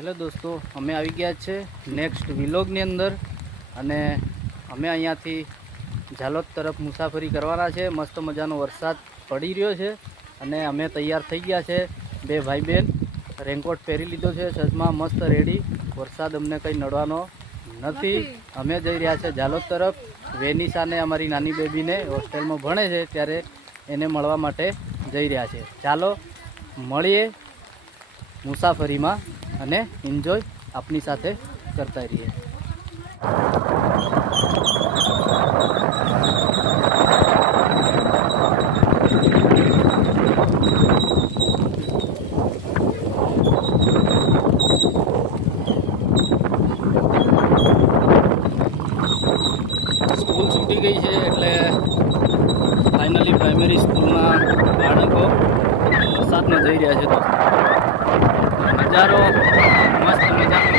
Hello દોસ્તો, અમે આવી ગયા છે નેક્સ્ટ વિલોગની અંદર અને અમે અહીંયાથી ઝાલોદ તરફ મુસાફરી કરવાના છે। મસ્ત મજાનો વરસાદ પડી રહ્યો છે અને અમે તૈયાર થઈ ગયા છે। બે ભાઈ બહેન રેનકોટ પહેરી લીધો છે, ચશ્મા મસ્ત રેડી। વરસાદ અમને કંઈ નડવાનો નથી। અમે જઈ રહ્યા છે ઝાલોદ તરફ। વેનિશાને અમારી નાની બેબીને હોસ્ટેલમાં ભણે છે ત્યારે એને મળવા માટે જઈ રહ્યા છે। ચાલો મળીએ મુસાફરીમાં અને એન્જોય આપની સાથે કરતા રહીએ। સ્કૂલ છૂટી ગઈ છે એટલે ફાઇનલી પ્રાઇમરી સ્કૂલમાં બાળકો વરસાદમાં જઈ રહ્યા છે। તો નજારો મસ્ત મજાનો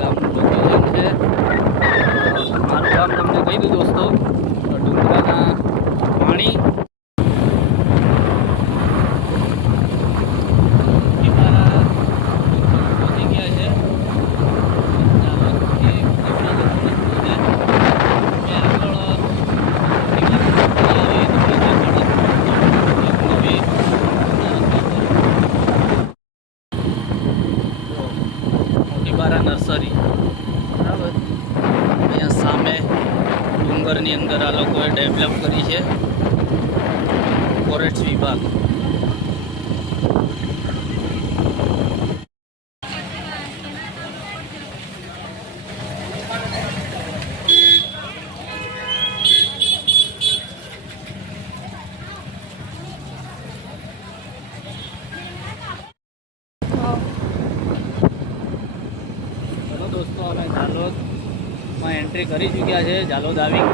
ગામનું લોકેશન છે। મારું ગામ તમને કહી દઉં દોસ્તો, ડુંગરાના પાણી પહોંચી ગયા છે। નર્સરી બરાબર, અહીંયા સામે ડુંગરની અંદર આ લોકોએ ડેવલપ કરી છે ફોરેસ્ટ વિભાગ। દોસ્તો અમે ઝાલોદમાં એન્ટ્રી કરી ચૂક્યા છે। ઝાલોદ આવી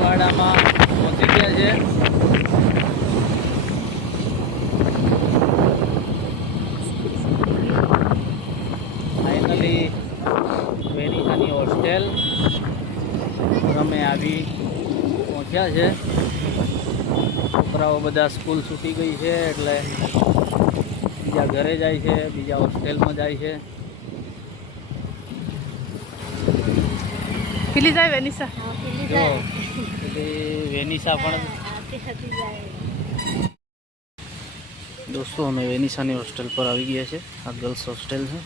વાડામાં પહોંચી ગયા છે। ફાઇનલી વેનિશાની હોસ્ટેલ અમે આવી પહોંચ્યા છે। છોકરાઓ બધા સ્કૂલ છૂટી ગઈ છે એટલે બીજા ઘરે જાય છે, બીજા હોસ્ટેલમાં જાય છે। પેલી જાય વેનિશા, જો પેલી વેનિશા પણ દોસ્તો અમે વેનિશાની હોસ્ટેલ પર આવી ગયા છે। આ ગર્લ્સ હોસ્ટેલ છે।